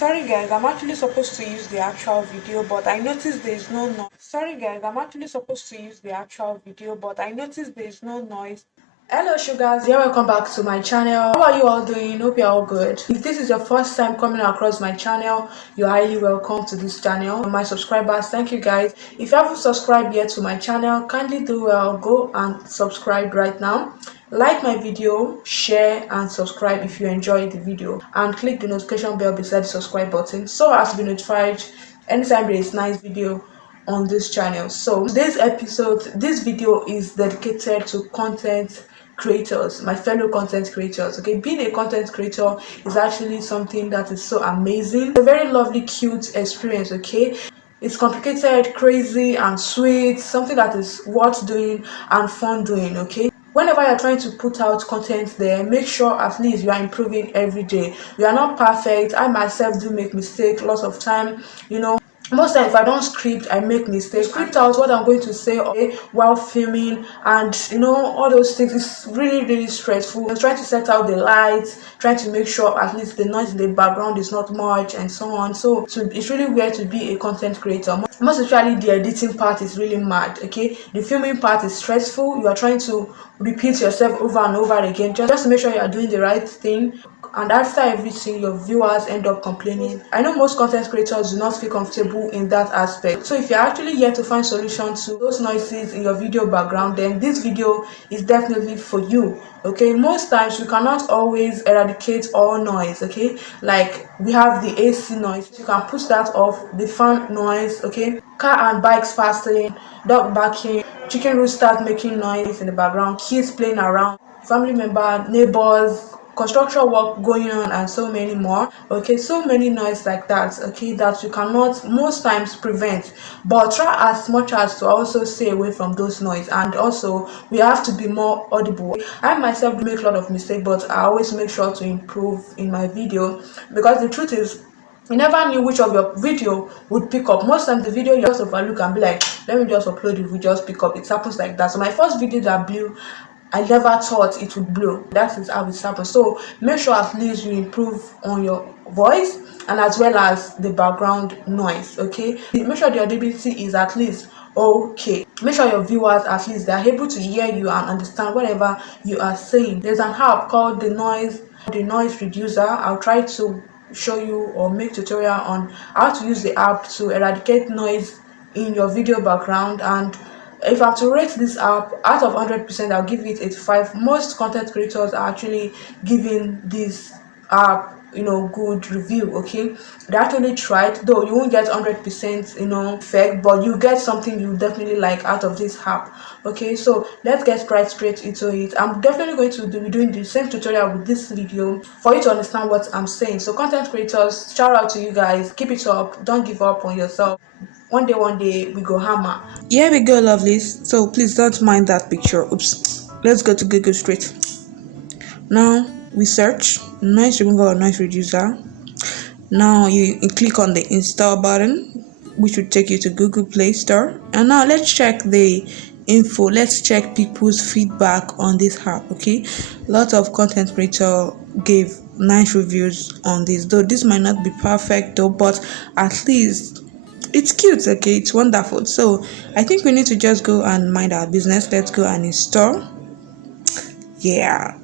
Sorry guys, I'm actually supposed to use the actual video, but I noticed there is no noise. Hello sugars, yeah, welcome back to my channel. How are you all doing? Hope you're all good. If this is your first time coming across my channel, you're highly welcome to this channel. My subscribers, thank you guys. If you haven't subscribed yet to my channel, kindly do well, go and subscribe right now. Like my video, share and subscribe if you enjoyed the video, and click the notification bell beside the subscribe button so as to be notified anytime there is nice video on this channel. So this video is dedicated to content creators, my fellow content creators. Okay, being a content creator is actually something that is so amazing. It's a very lovely, cute experience. Okay, it's complicated, crazy and sweet, something that is worth doing and fun doing. Okay, whenever you're trying to put out content there, make sure at least you are improving every day. You are not perfect. I myself do make mistakes lots of time, most times if I don't script, I make mistakes. Script out what I'm going to say, okay, while filming, and all those things is really stressful. I'm trying to set out the lights, trying to make sure at least the noise in the background is not much and so on. So it's really weird to be a content creator. Most especially the editing part is really mad. Okay, the filming part is stressful. You are trying to repeat yourself over and over again just to make sure you are doing the right thing, and after everything your viewers end up complaining. I know most content creators do not feel comfortable in that aspect. So if you're actually here to find solutions to those noises in your video background, then this video is definitely for you. Okay, most times we cannot always eradicate all noise. Okay, like we have the AC noise, you can put that off, the fan noise. Okay, car and bikes passing, dog barking, chicken roosters making noise in the background, kids playing around, family member, neighbors, construction work going on, and so many more. Okay, so many noise like that, okay, that you cannot most times prevent, but try as much as to also stay away from those noise. And also we have to be more audible. I myself do make a lot of mistakes, but I always make sure to improve in my video, because the truth is you never knew which of your video would pick up. Most times the video you just overlook and be like, let me just upload it, we just pick up. It happens like that. So my first video that blew, I never thought it would blow. That is how it happens. So make sure at least you improve on your voice and as well as the background noise. Okay, make sure the audibility is at least okay. Make sure your viewers at least they are able to hear you and understand whatever you are saying. There's an app called the noise reducer. I'll try to show you or make tutorial on how to use the app to eradicate noise in your video background. And if I'm to rate this app out of 100%, I'll give it 85. Most content creators are actually giving this app good review. Okay, they actually tried, though you won't get 100% effect, but you get something you definitely like out of this app. Okay, so let's get right straight into it. I'm definitely going to be doing the same tutorial with this video for you to understand what I'm saying. So content creators, shout out to you guys, keep it up, don't give up on yourself. One day we go hammer. Here we go, lovelies. So please don't mind that picture. Oops, let's go to Google straight. Now we search noise remover or noise reducer. Now you click on the install button, which will take you to Google Play Store. And now let's check the info. Let's check people's feedback on this app. Okay, lots of content creators gave nice reviews on this, though this might not be perfect though, but at least it's cute. Okay, it's wonderful. So I think we need to just go and mind our business. Let's go and install. Yeah,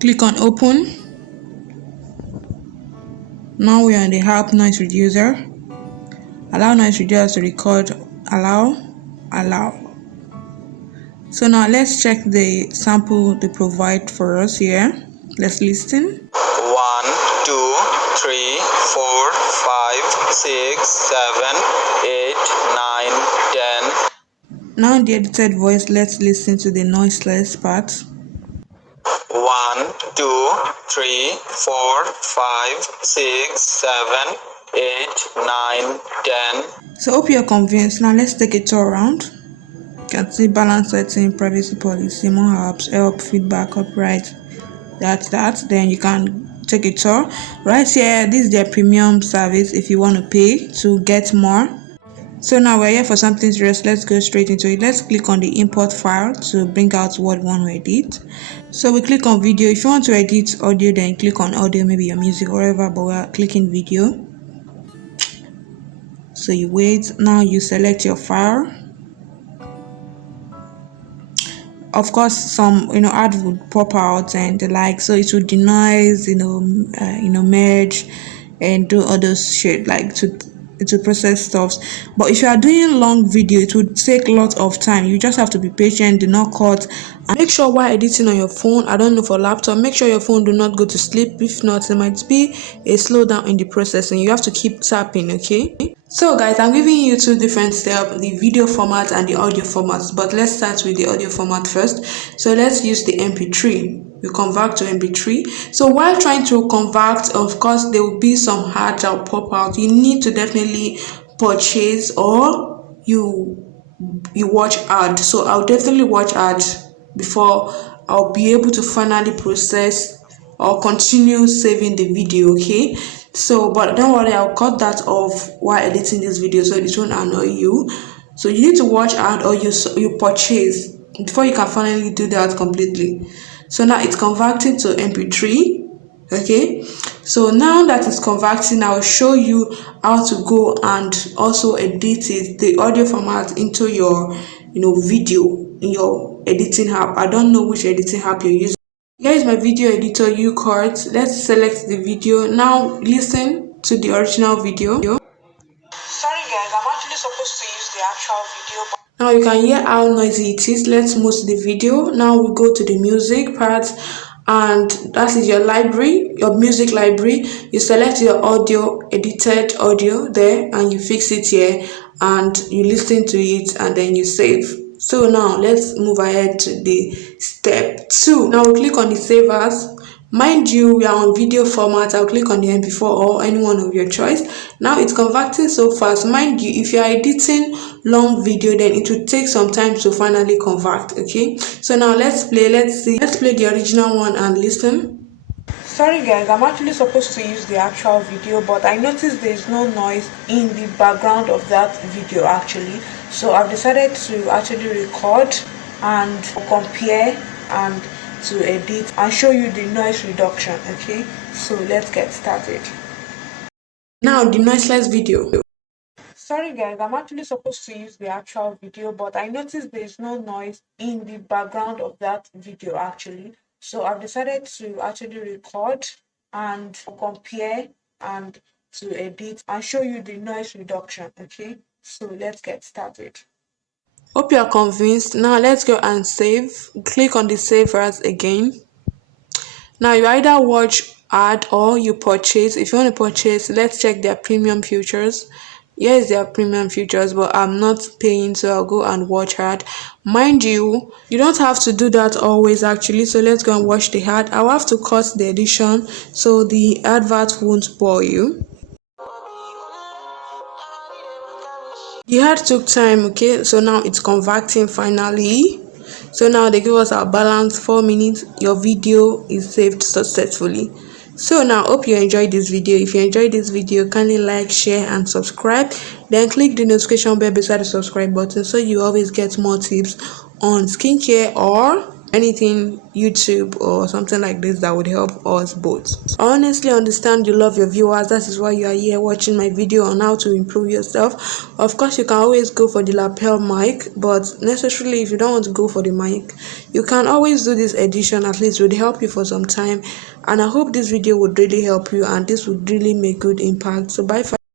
click on open. Now we are on the app noise reducer. Allow noise reducer to record. Allow. So now let's check the sample they provide for us here. Let's listen. 1, 2, 3, 4, 5, 6, 7, 8, 9, 10. Now in the edited voice, let's listen to the noiseless part. 1, 2, 3, 4, 5, 6, 7, 8, 9, 10. So hope you're convinced. Now let's take a tour around. You can see balance setting, privacy policy, more apps, help, feedback, copyright. That's that. Then you can take a tour. Right here, this is their premium service if you want to pay to get more. So now we're here for something serious. Let's go straight into it. Let's click on the import file to bring out what we want to edit. So we click on video. If you want to edit audio, then click on audio, maybe your music or whatever, but we're clicking video. So you wait. Now you select your file. Of course, some ad would pop out and the like, so it would denoise, merge and do all those shit like to process stuff. But if you are doing long video, it would take a lot of time. You just have to be patient, do not cut, and make sure while editing on your phone, I don't know for laptop, make sure your phone do not go to sleep. If not, there might be a slowdown in the processing. You have to keep tapping. Okay, so guys, I'm giving you two different steps, the video format and the audio format, but let's start with the audio format first. So let's use the mp3. We convert to mp3. So while trying to convert, of course there will be some ads that will pop out. You need to definitely purchase, or you watch ad. So I'll definitely watch ad before I'll be able to finally process or continue saving the video. Okay, so but don't worry, I'll cut that off while editing this video so it won't annoy you. So you need to watch ad or you purchase before you can finally do that completely. So now it's converted to mp3. Okay, so now that it's converting, I'll show you how to go and also edit it, the audio format, into your video in your editing app. I don't know which editing app you're using. Here is my video editor uCart. Let's select the video. Now listen to the original video. Sorry guys, I'm actually supposed to use the actual video. Now you can hear how noisy it is. Let's move to the video. Now we go to the music part, and that is your library, your music library. You select your audio, edited audio there, and you fix it here, and you listen to it, and then you save. So now let's move ahead to the step 2. Now we click on the save as. Mind you, we are on video format. I'll click on the mp4 or any one of your choice. Now it's converting so fast. Mind you, if you are editing long video, then it will take some time to finally convert. Okay, so now let's play the original one and listen. Sorry guys, I'm actually supposed to use the actual video, but I noticed there is no noise in the background of that video actually. So I've decided to actually record and compare and to edit and show you the noise reduction. Okay, so let's get started. Now the noiseless video. Sorry guys, I'm actually supposed to use the actual video, but I noticed there is no noise in the background of that video actually. So I've decided to actually record and compare and to edit and show you the noise reduction. Okay, so let's get started. Hope you are convinced. Now let's go and save. Click on the save as again. Now you either watch ad or you purchase. If you want to purchase, let's check their premium features. Yes, they are premium features, but I'm not paying, so I'll go and watch ad. Mind you, you don't have to do that always actually. So let's go and watch the ad. I'll have to cut the edition so the advert won't bore you. The ad took time. Okay, so now it's converting finally. So now they give us our balance, 4 minutes. Your video is saved successfully. So now hope you enjoyed this video. If you enjoyed this video, kindly like, share and subscribe. Then click the notification bell beside the subscribe button so you always get more tips on skincare or anything YouTube or something like this that would help us both. I honestly understand you love your viewers. That is why you are here watching my video on how to improve yourself. Of course, you can always go for the lapel mic, but necessarily if you don't want to go for the mic, you can always do this edition. At least it would help you for some time, and I hope this video would really help you and this would really make good impact. So bye for